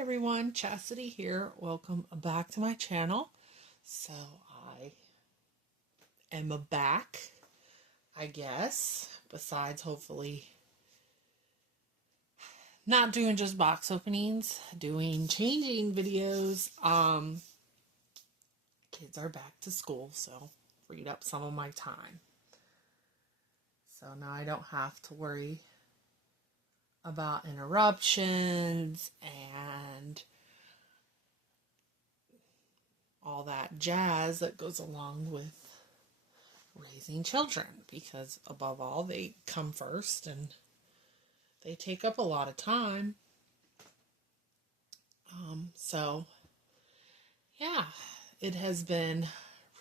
everyone, Chastity here. Welcome back to my channel. So I am back, I guess, besides hopefully not doing just box openings, doing changing videos. Kids are back to school, so freed up some of my time. So now I don't have to worry about interruptions and all that jazz that goes along with raising children, because above all, they come first and they take up a lot of time. So yeah, it has been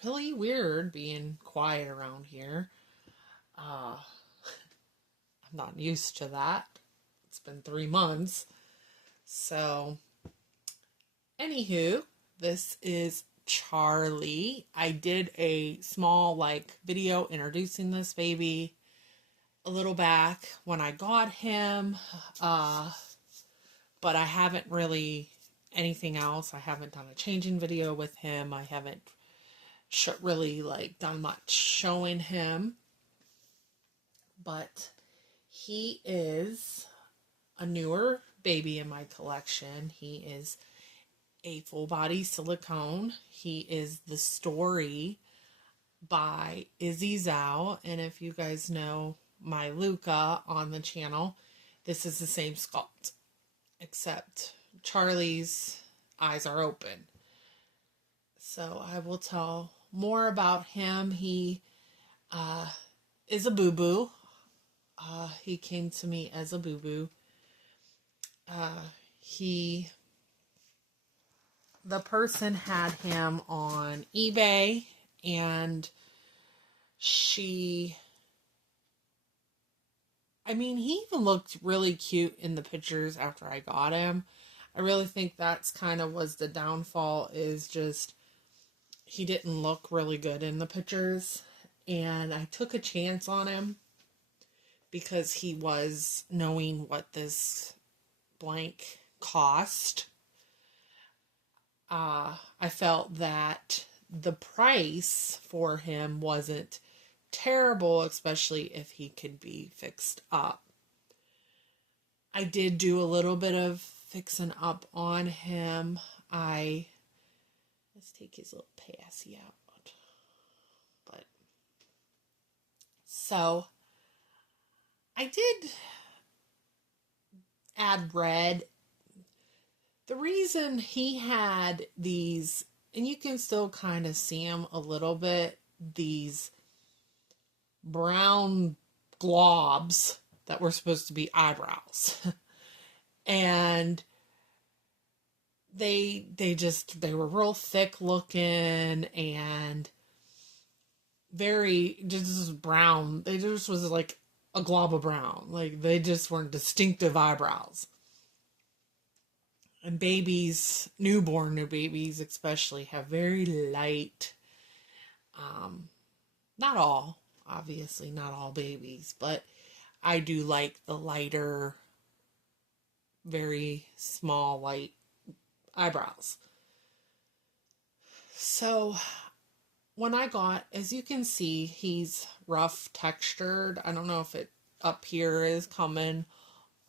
really weird being quiet around here. I'm not used to that. It's been 3 months. So anywho, this is Charlie. I did a small video introducing this baby a little back when I got him, but I haven't really anything else. I haven't done a changing video with him. I haven't really done much showing him, but he is a newer baby in my collection. He is a full body silicone. He is the story by Izzy Zhao. And if you guys know my Luca on the channel, this is the same sculpt, except Charlie's eyes are open. So I will tell more about him. He is a boo-boo. He came to me as a boo-boo. The person had him on eBay, and he even looked really cute in the pictures after I got him. I really think that's kind of was the downfall, is just he didn't look really good in the pictures, and I took a chance on him because he was knowing what this blank cost. I felt that the price for him wasn't terrible, especially if he could be fixed up. I did do a little bit of fixing up on him. Let's take his little passy out. So I did add red. The reason he had these, and you can still kind of see them a little bit, these brown globs that were supposed to be eyebrows. And they were real thick looking and very just brown. They just was like a glob of brown. They just weren't distinctive eyebrows. And babies, newborn new babies especially, have very light, not all, obviously not all babies, but I do like the lighter, very small, light eyebrows. So when I got, as you can see, he's rough textured. I don't know if it up here is coming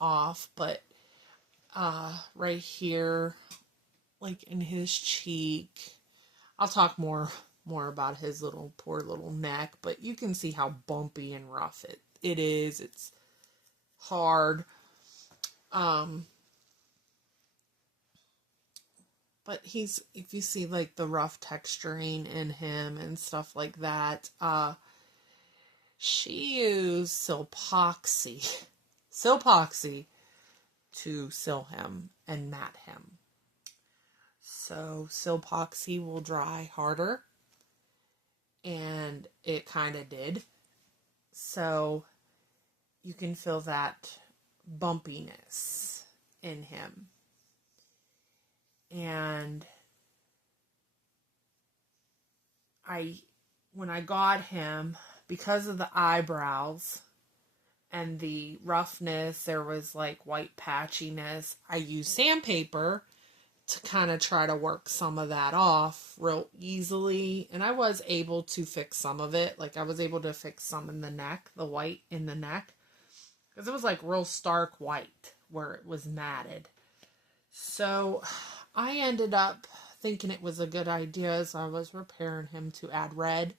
off, but right here, in his cheek, I'll talk more about his poor little neck, but you can see how bumpy and rough it is. It's hard. But if you see the rough texturing in him and stuff like that, she used Silpoxy to sil him and mat him. So Silpoxy will dry harder, and it kind of did. So you can feel that bumpiness in him. And when I got him, because of the eyebrows and the roughness, there was white patchiness. I used sandpaper to kind of try to work some of that off real easily. And I was able to fix some of it. Like I was able to fix some in the neck, the white in the neck. Because it was like real stark white where it was matted. So I ended up thinking it was a good idea as I was repairing him to add red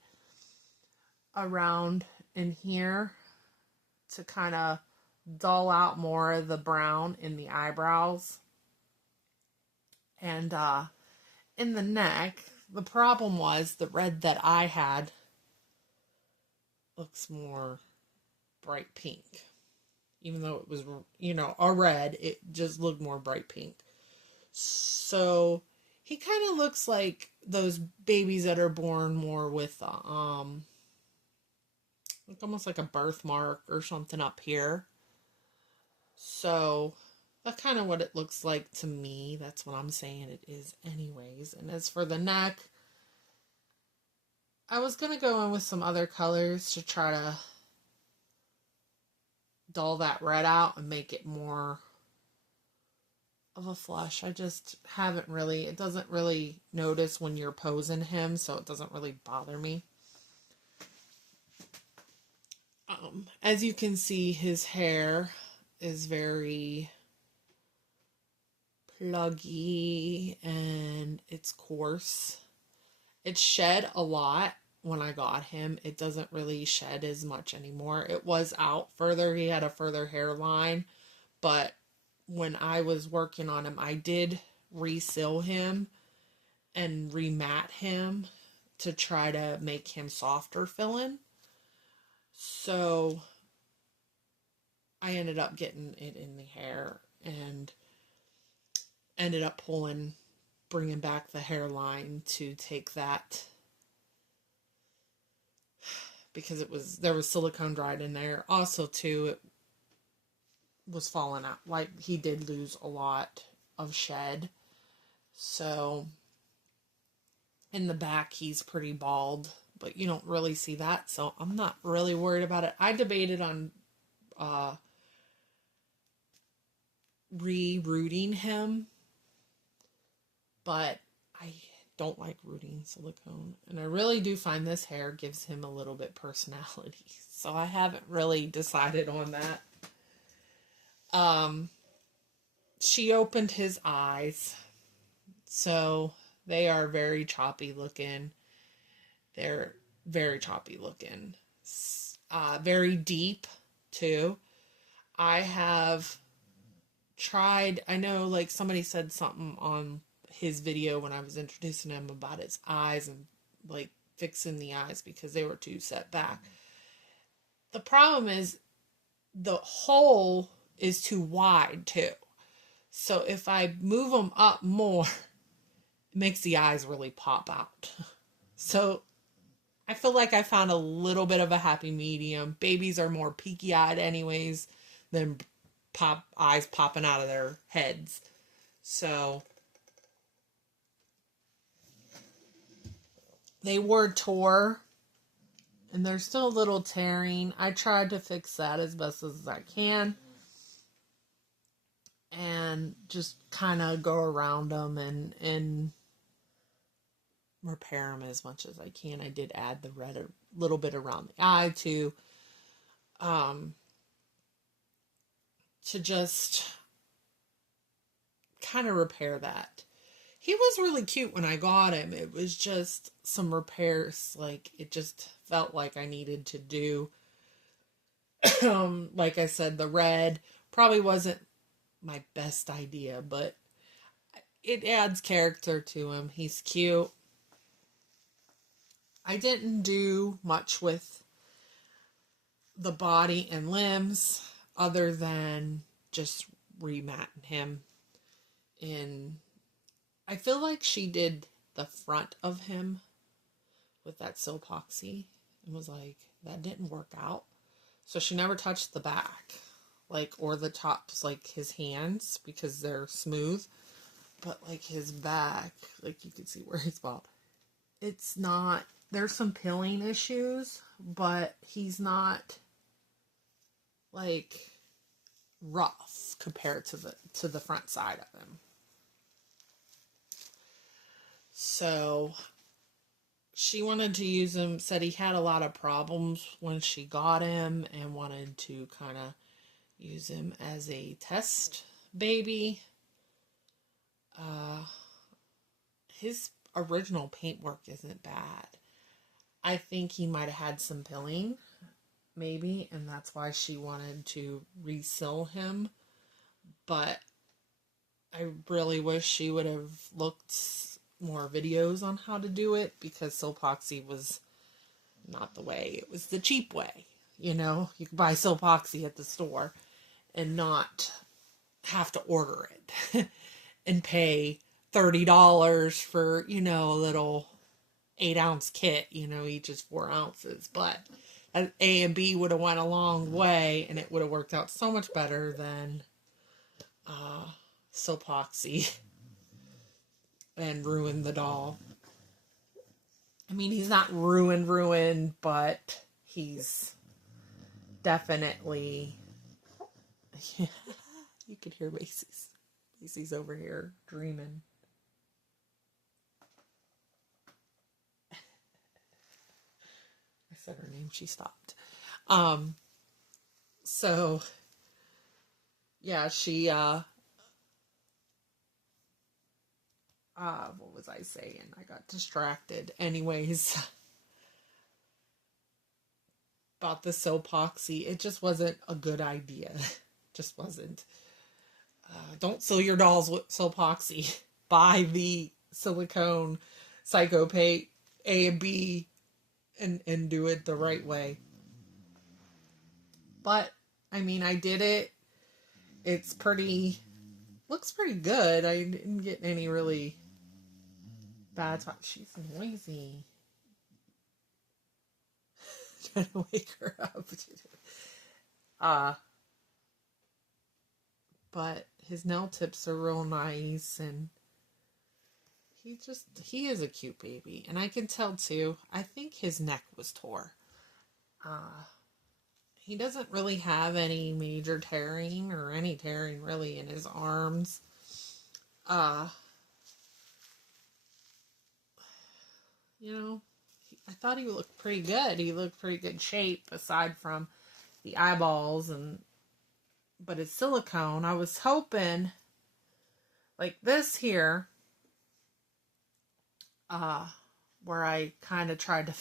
around in here to kind of dull out more of the brown in the eyebrows. And in the neck, the problem was the red that I had looks more bright pink. Even though it was, a red, it just looked more bright pink. So he kind of looks like those babies that are born more with, like almost like a birthmark or something up here. So that's kind of what it looks like to me. That's what I'm saying it is anyways. And as for the neck, I was going to go in with some other colors to try to dull that red out and make it more of a flush. I just haven't really, it doesn't really notice when you're posing him, so it doesn't really bother me. As you can see, his hair is very pluggy and it's coarse. It shed a lot when I got him. It doesn't really shed as much anymore. It was out further. He had a further hairline, but when I was working on him, I did reseal him and remat him to try to make him softer filling. So I ended up getting it in the hair and ended up bringing back the hairline to take that, because there was silicone dried in there. Also, too, it was falling out. Like, he did lose a lot of shed. So, in the back, he's pretty bald, but you don't really see that, so I'm not really worried about it. I debated on re-rooting him, but I don't like rooting silicone, and I really do find this hair gives him a little bit personality, so I haven't really decided on that. She opened his eyes, so they are very choppy looking. They're very choppy looking. Very deep, too. I have tried, I know, like, somebody said something on his video when I was introducing him about his eyes and, like, fixing the eyes because they were too set back. The problem is the hole is too wide, too. So if I move them up more, it makes the eyes really pop out. So I feel like I found a little bit of a happy medium. Babies are more peaky-eyed anyways than eyes popping out of their heads. So they were tore, and there's still a little tearing. I tried to fix that as best as I can, and just kind of go around them and repair them as much as I can. I did add the red a little bit around the eye to just kind of repair that. He was really cute when I got him. It was just some repairs. Like, it just felt like I needed to do. Like I said, the red probably wasn't my best idea, but it adds character to him. He's cute. I didn't do much with the body and limbs other than just rematting him in. I feel like she did the front of him with that Silpoxy and was like, that didn't work out. So she never touched the back, like, or the tops, like his hands, because they're smooth. But like his back, like you can see where he's bald. It's not, there's some pilling issues, but he's not like rough compared to the front side of him. So she wanted to use him, said he had a lot of problems when she got him, and wanted to kind of use him as a test baby. His original paintwork isn't bad. I think he might have had some pilling, maybe, and that's why she wanted to reseal him. But I really wish she would have looked more videos on how to do it, because Silpoxy was not the way. It was the cheap way. You know, you could buy Silpoxy at the store and not have to order it and pay $30 for, you know, a little 8-ounce kit, you know, each is 4 ounces. But A and B would have went a long way, and it would have worked out so much better than Silpoxy and ruined the doll. I mean, he's not ruined, but he's definitely... You could hear Macy's. Macy's over here dreaming. I said her name, she stopped. So, yeah, she, what was I saying? I got distracted. Anyways, about the Silpoxy, it just wasn't a good idea. Just wasn't. Don't seal your dolls with Silpoxy. Buy the silicone Psycho-Pate A and B and do it the right way. But, I mean, I did it. It's looks pretty good. I didn't get any really bad spots. She's noisy. Trying to wake her up. But his nail tips are real nice, and he is a cute baby. And I can tell too, I think his neck was tore. He doesn't really have any major tearing or any tearing really in his arms. You know, I thought he looked pretty good. He looked pretty good shape aside from the eyeballs, but it's silicone. I was hoping like this here, where I kind of tried to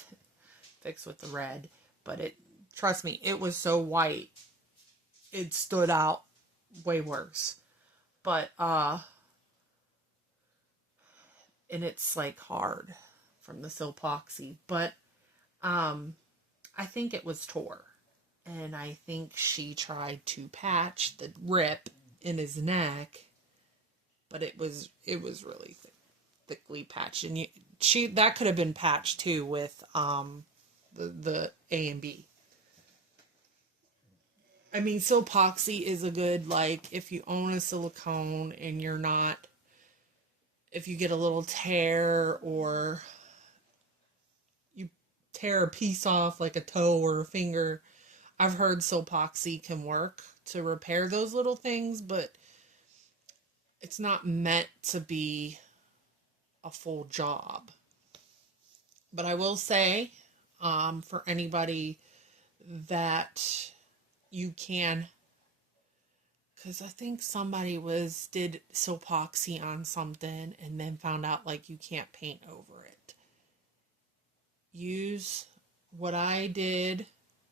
fix with the red, but trust me, it was so white, it stood out way worse. But, and it's like hard from the Silpoxy, but, I think it was tore. And I think she tried to patch the rip in his neck, but it was really thickly patched. And that could have been patched too with, the A and B. I mean, Silpoxy is a good, like, if you own a silicone and you're not, if you get a little tear or you tear a piece off, like a toe or a finger, I've heard Silpoxy can work to repair those little things, but it's not meant to be a full job. But I will say, for anybody that you can, because I think somebody did Silpoxy on something and then found out like you can't paint over it. What I did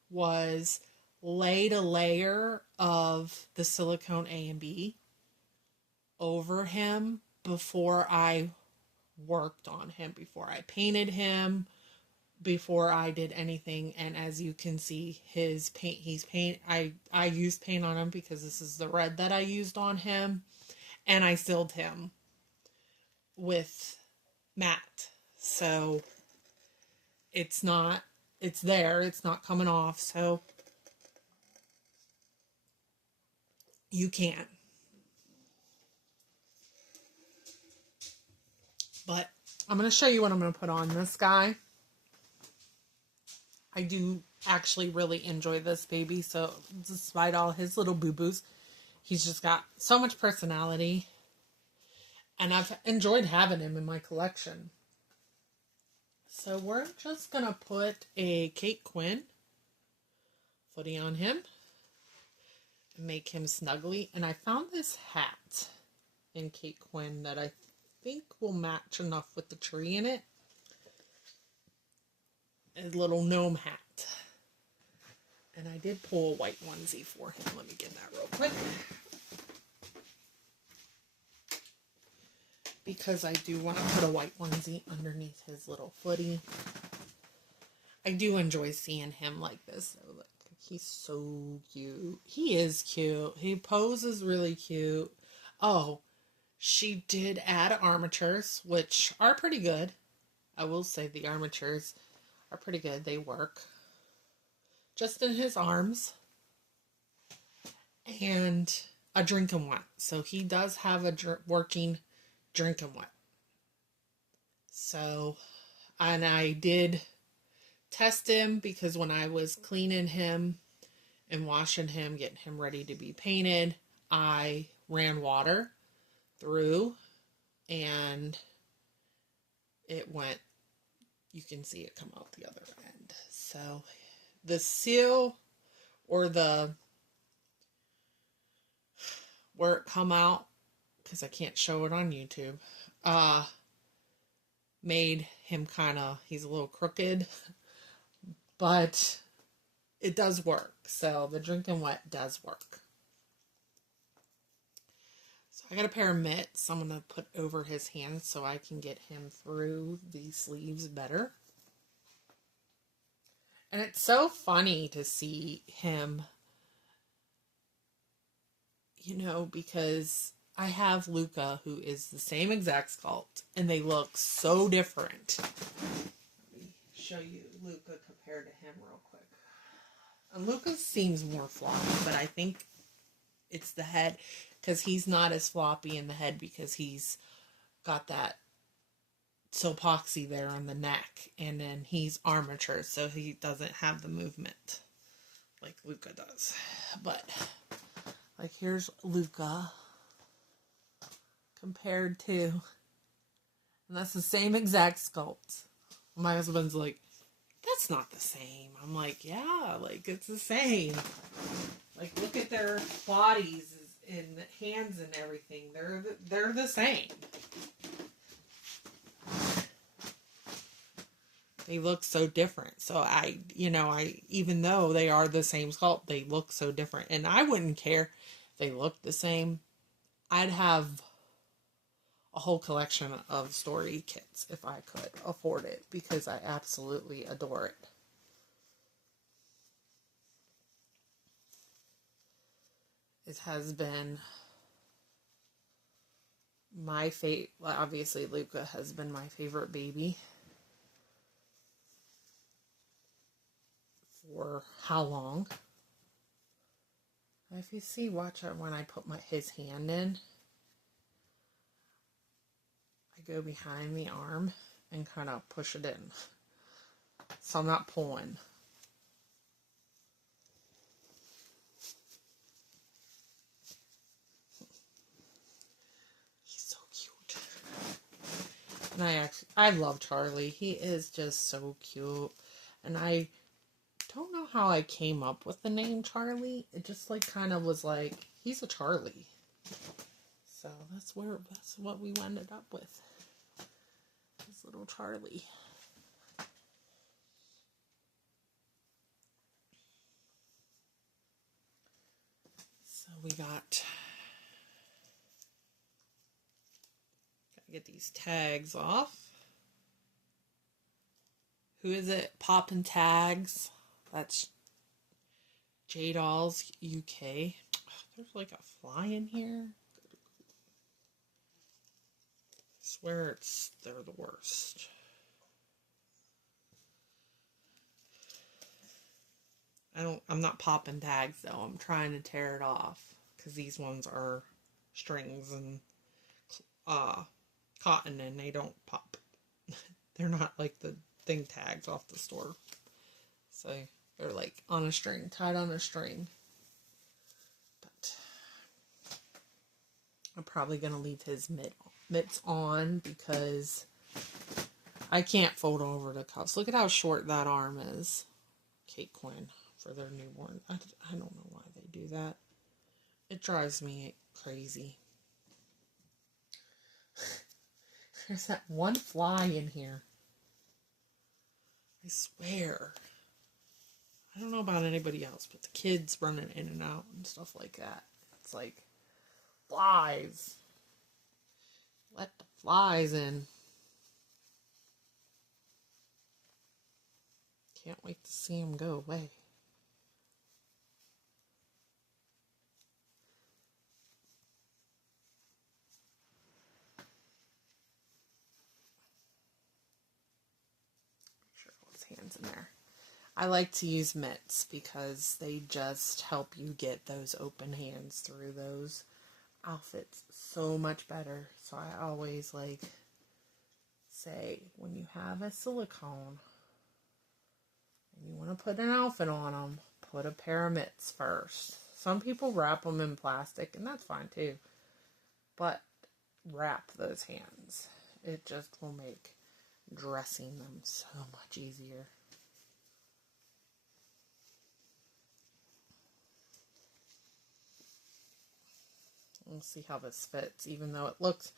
was laid a layer of the silicone A and B over him before I worked on him, before I painted him, before I did anything. And as you can see, I used paint on him because this is the red that I used on him, and I sealed him with matte. So it's there, it's not coming off, so you can. But I'm going to show you what I'm going to put on this guy. I do actually really enjoy this baby, so despite all his little boo-boos, he's just got so much personality. And I've enjoyed having him in my collection. So we're just going to put a Kate Quinn footy on him and make him snuggly. And I found this hat in Kate Quinn that I think will match enough with the tree in it. A little gnome hat. And I did pull a white onesie for him. Let me get that real quick. Because I do want to put a white onesie underneath his little footy. I do enjoy seeing him like this. So look, he's so cute. He is cute. He poses really cute. Oh, she did add armatures, which are pretty good. I will say the armatures are pretty good. They work. Just in his arms. And a drinking one. So he does have a working drinking one. So, and I did test him because when I was cleaning him and washing him, getting him ready to be painted, I ran water through and it went, you can see it come out the other end. So the seal or the where it come out, because I can't show it on YouTube, made him kind of, he's a little crooked, but it does work. So the drinking wet does work. So I got a pair of mitts I'm going to put over his hands so I can get him through the sleeves better. And it's so funny to see him, you know, because I have Luca, who is the same exact sculpt, and they look so different. Let me show you Luca compared to him real quick. And Luca seems more floppy, but I think it's the head, because he's not as floppy in the head because he's got that Silpoxy there on the neck, and then he's armature, so he doesn't have the movement like Luca does. But like here's Luca compared to, and that's the same exact sculpt. My husband's like, that's not the same. I'm like, yeah, like it's the same. Like look at their bodies and hands and everything. They're the same. They look so different. So I even though they are the same sculpt, they look so different. And I wouldn't care if they looked the same. I'd have a whole collection of story kits if I could afford it, because I absolutely adore it. It has been my favorite. Obviously, Luca has been my favorite baby for how long? If you see, watch it when I put his hand in. I go behind the arm and kind of push it in. So I'm not pulling. He's so cute. And I love Charlie. He is just so cute. And I don't know how I came up with the name Charlie. It just like kind of was like, he's a Charlie. So that's what we ended up with. This little Charlie. So we gotta get these tags off. Who is it? Poppin' Tags. That's J Dolls UK. There's like a fly in here. I swear they're the worst. I'm not popping tags though. I'm trying to tear it off because these ones are strings and cotton and they don't pop. They're not like the thing tags off the store. So they're like on a string, tied on a string. But I'm probably going to leave his mitts on because I can't fold over the cuffs. Look at how short that arm is. Kate Quinn for their newborn. I don't know why they do that. It drives me crazy. There's that one fly in here. I swear. I don't know about anybody else, but the kids running in and out and stuff like that. It's like, flies. Let the flies in. Can't wait to see them go away. Make sure all his hands in there. I like to use mitts because they just help you get those open hands through those outfits so much better. So I always say when you have a silicone and you want to put an outfit on them, put a pair of mitts first. Some people wrap them in plastic, and that's fine too. But wrap those hands. It just will make dressing them so much easier. We'll see how this fits, even though it looks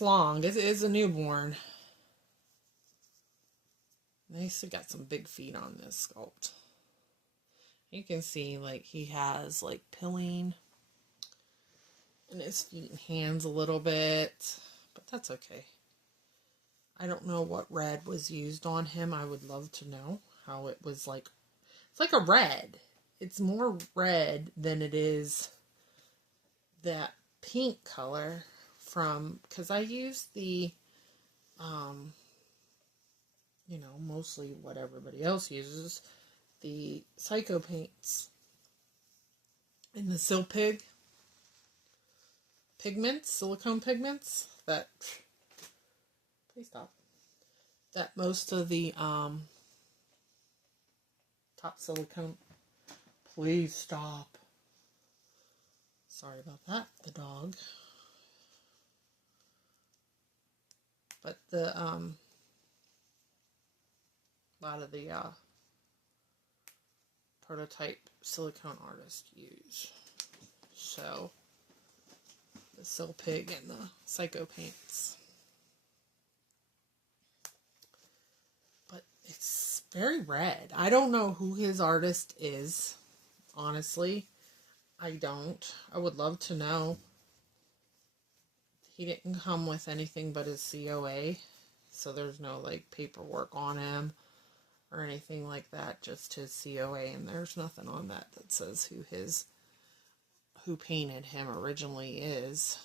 long. It is a newborn. They still got some big feet on this sculpt. You can see he has pilling in his feet and hands a little bit, but that's okay. I don't know what red was used on him. I would love to know how it was like. It's like a red. It's more red than it is that pink color because I used the, mostly what everybody else uses, the Psycho paints in the Silpig pigments, silicone pigments, please stop, that most of the, top silicone, please stop. Sorry about that, the dog. But a lot of the prototype silicone artists use. So, the Silpig and the Psycho paints. But it's very red. I don't know who his artist is, honestly. I don't. I would love to know. He didn't come with anything but his COA, so there's no paperwork on him or anything like that, just his COA, and there's nothing on that says who painted him originally is.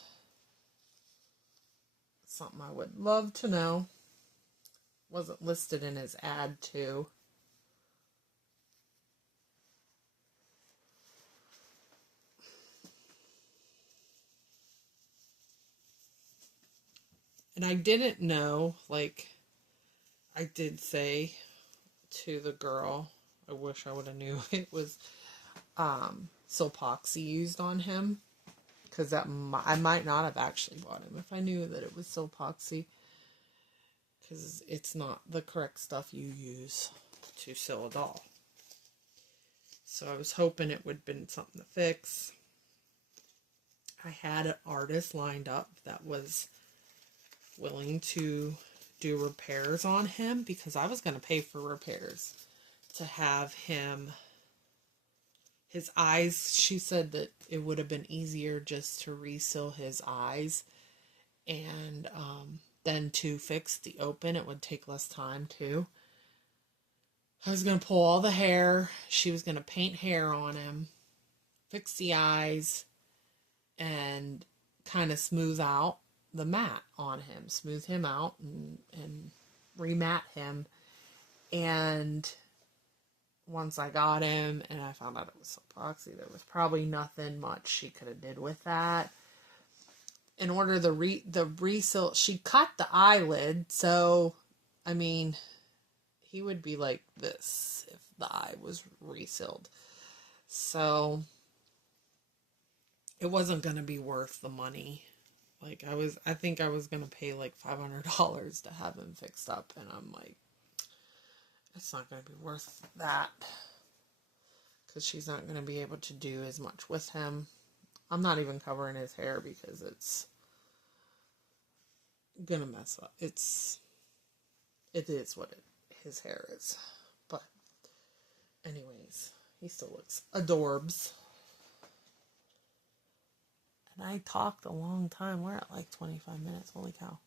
Something I would love to know. Wasn't listed in his ad too. And I didn't know, I did say to the girl, I wish I would have knew it was Silpoxy used on him, because I might not have actually bought him if I knew that it was Silpoxy, because it's not the correct stuff you use to sew a doll. So I was hoping it would have been something to fix. I had an artist lined up that was willing to do repairs on him, because I was going to pay for repairs to have him, his eyes, she said that it would have been easier just to reseal his eyes, and then to fix the open, it would take less time too. I was going to pull all the hair, she was going to paint hair on him, fix the eyes, and kind of smooth out the mat on him, smooth him out and remat him. And once I got him and I found out it was Siloxy, there was probably nothing much she could have did with that. In order the reseal, she cut the eyelid, so I mean, he would be like this if the eye was resealed. So it wasn't going to be worth the money Like I think I was gonna pay like $500 to have him fixed up, and I'm like, it's not gonna be worth that because she's not gonna be able to do as much with him. I'm not even covering his hair because it's gonna mess up. It is what his hair is. But anyways, he still looks adorbs. And I talked a long time. We're at like 25 minutes. Holy cow.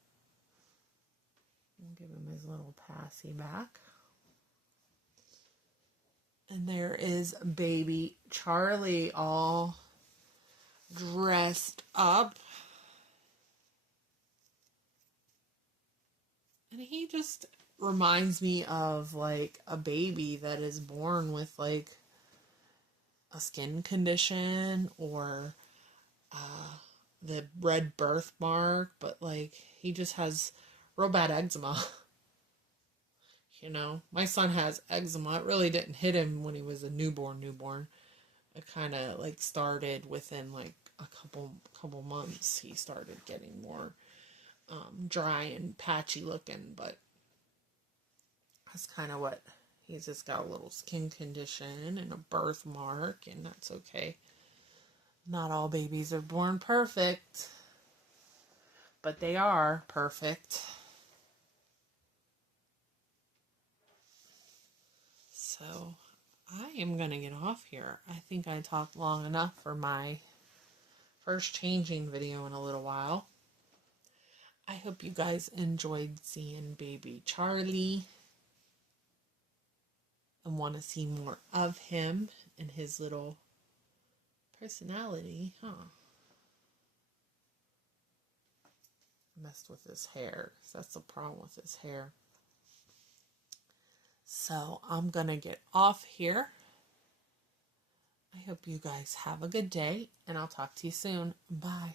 I'll give him his little passy back. And there is baby Charlie all dressed up. And he just reminds me of like a baby that is born with like a skin condition or the red birthmark, but like he just has real bad eczema. You know, my son has eczema. It really didn't hit him when he was a newborn. It kind of like started within like a couple months. He started getting more dry and patchy looking, but that's kind of what he's just got, a little skin condition and a birthmark, and that's okay. Not all babies are born perfect, but they are perfect. So I am going to get off here. I think I talked long enough for my first changing video in a little while. I hope you guys enjoyed seeing baby Charlie and want to see more of him and his little personality, huh? Messed with his hair. That's the problem with his hair. So I'm going to get off here. I hope you guys have a good day, and I'll talk to you soon. Bye.